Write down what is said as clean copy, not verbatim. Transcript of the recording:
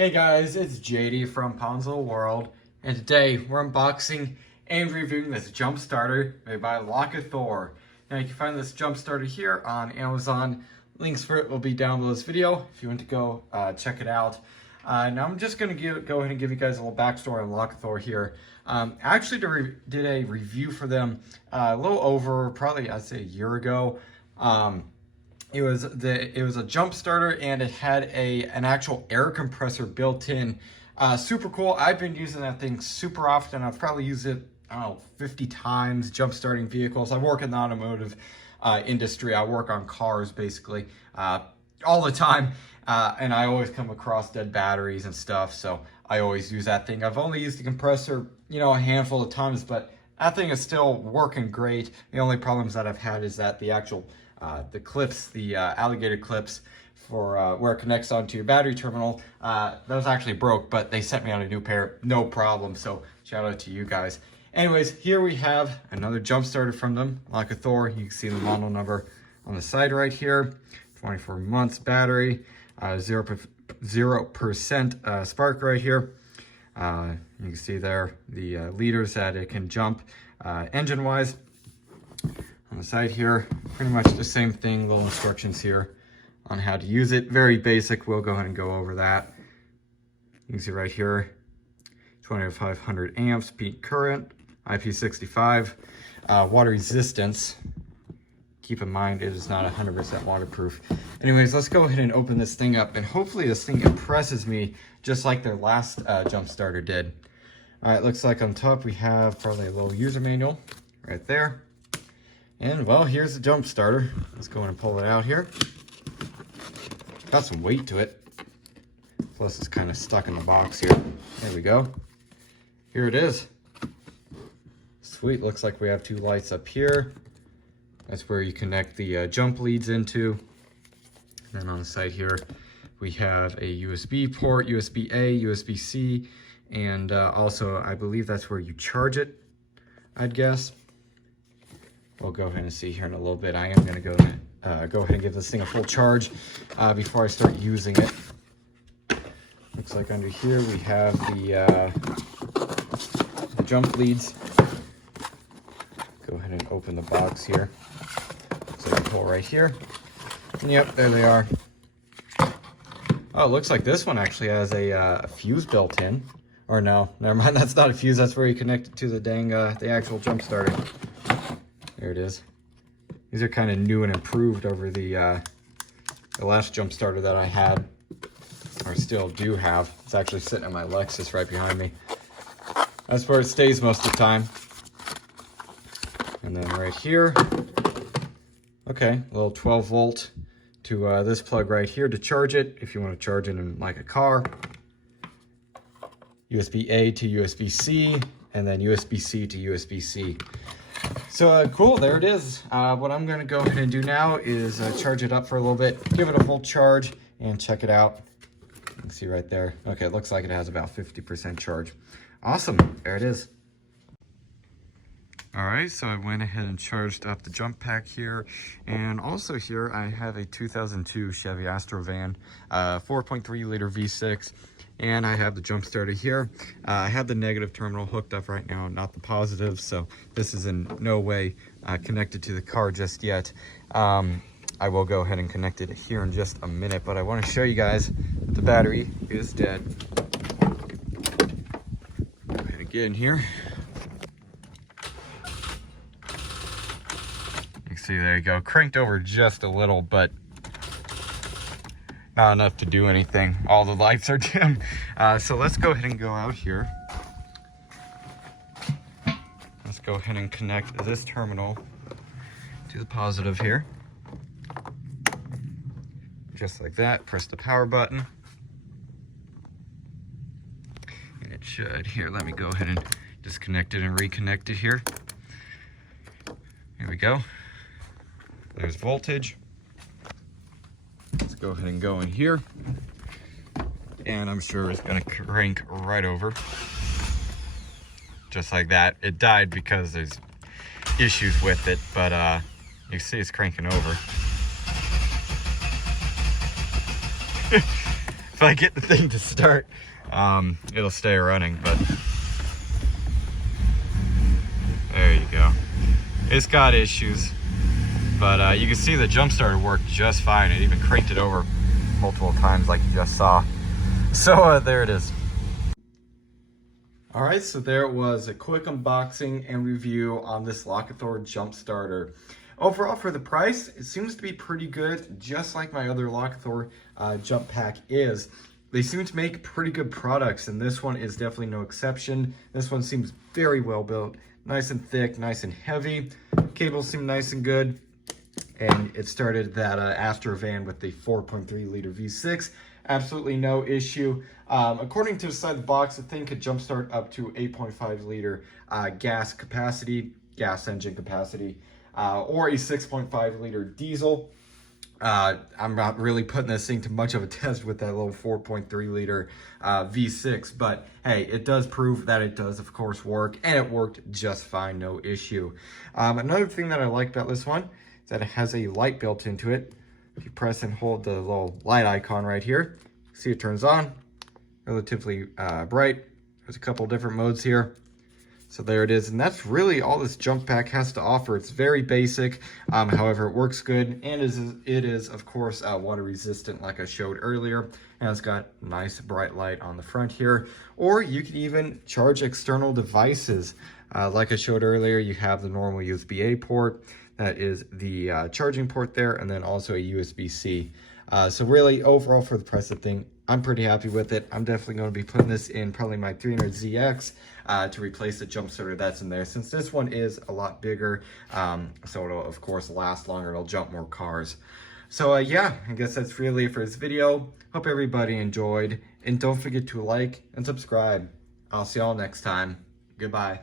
Hey guys, it's JD from Ponzo World, and today we're unboxing and reviewing this jump starter made by Lokithor. Now you can find this jump starter here on Amazon. Links for it will be down below this video if you want to go check it out. Now I'm just going to go ahead and give you guys a little backstory on Lokithor here. Actually did a review for them a little over, probably I'd say a year ago. It was a jump starter and it had an actual air compressor built in. Super cool. I've been using that thing super often. I've probably used it, I don't know, 50 times jump starting vehicles. I work in the automotive industry. I work on cars basically all the time. And I always come across dead batteries and stuff. So I always use that thing. I've only used the compressor, a handful of times, but that thing is still working great. The only problems that I've had is that the actual the clips, the alligator clips for where it connects onto your battery terminal, those actually broke, but they sent me on a new pair, no problem. So shout out to you guys. Anyways, here we have another jump starter from them, Lokithor. You can see the model number on the side right here. 24 months battery, 0% spark right here. You can see there the liters that it can jump engine wise. On the side here, pretty much the same thing, little instructions here on how to use it. Very basic, we'll go ahead and go over that. You can see right here, 2500 amps, peak current, IP65, water resistance. Keep in mind, it is not 100% waterproof. Anyways, let's go ahead and open this thing up, and hopefully this thing impresses me just like their last jump starter did. All right, looks like on top we have probably a little user manual right there. And well, here's the jump starter. Let's go in and pull it out here. Got some weight to it. Plus it's kind of stuck in the box here. There we go. Here it is. Sweet, looks like we have two lights up here. That's where you connect the jump leads into. And then on the side here, we have a USB port, USB-A, USB-C, and also I believe that's where you charge it, I'd guess. We'll go ahead and see here in a little bit. I am going to go ahead and give this thing a full charge before I start using it. Looks like under here we have the jump leads. Go ahead and open the box here. So I pull right here. And yep, there they are. Oh, it looks like this one actually has a fuse built in. Or no, never mind. That's not a fuse. That's where you connect it to the dang the actual jump starter. There it is. These are kind of new and improved over the last jump starter that I had, or still do have. It's actually sitting in my Lexus right behind me. That's where it stays most of the time. And then right here, okay, a little 12 volt to this plug right here to charge it if you want to charge it in like a car. USB-A to USB-C, and then USB-C to USB-C. So cool, there it is. What I'm going to go ahead and do now is charge it up for a little bit, give it a full charge, and check it out. You can see right there. Okay, it looks like it has about 50% charge. Awesome, there it is. All right, so I went ahead and charged up the jump pack here. And also here, I have a 2002 Chevy Astrovan, 4.3 liter V6. And I have the jump starter here. I have the negative terminal hooked up right now, not the positive, so this is in no way connected to the car just yet. I will go ahead and connect it here in just a minute, but I want to show you guys that the battery is dead. Go ahead and get in here. You can see, there you go, cranked over just a little, but not enough to do anything. All the lights are dim. So let's go ahead and go out here. Let's go ahead and connect this terminal to the positive here. Just like that. Press the power button. And it should. Here, let me go ahead and disconnect it and reconnect it here. Here we go. There's voltage. Let's go ahead and go in here, and I'm sure it's gonna crank right over just like that. It died because there's issues with it, but you see it's cranking over. if I get the thing to start, it'll stay running, but there you go. It's got issues, but you can see the jump starter worked just fine. It even cranked it over multiple times like you just saw. So there it is. All right, so there it was, a quick unboxing and review on this Lokithor jump starter. Overall, for the price, it seems to be pretty good, just like my other Lokithor jump pack is. They seem to make pretty good products, and this one is definitely no exception. This one seems very well built, nice and thick, nice and heavy. Cables seem nice and good, and it started that Astra van with the 4.3 liter V6. Absolutely no issue. According to the side of the box, the thing could jumpstart up to 8.5 liter gas engine capacity, or a 6.5 liter diesel. I'm not really putting this thing to much of a test with that little 4.3 liter V6, but hey, it does prove that it does, of course, work, and it worked just fine, no issue. Another thing that I like about this one is that it has a light built into it. If you press and hold the little light icon right here, see it turns on, relatively bright. There's a couple different modes here. So there it is, and that's really all this jump pack has to offer. It's very basic, however, it works good, and it is of course, water resistant like I showed earlier, and it's got nice bright light on the front here. Or you can even charge external devices. Like I showed earlier, you have the normal USB-A port, that is the charging port there, and then also a USB-C. So really, overall, for the price of the thing, I'm pretty happy with it. I'm definitely going to be putting this in probably my 300ZX to replace the jump starter that's in there, since this one is a lot bigger. So it'll, of course, last longer. It'll jump more cars. So yeah, I guess that's really it for this video. Hope everybody enjoyed. And don't forget to like and subscribe. I'll see y'all next time. Goodbye.